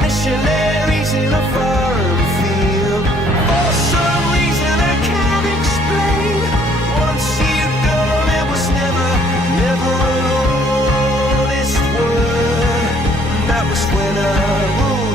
missionaries in a foreign field. For some reason I can't explain. Once you'd gone, it was never, never an honest word. And that was when I ruled.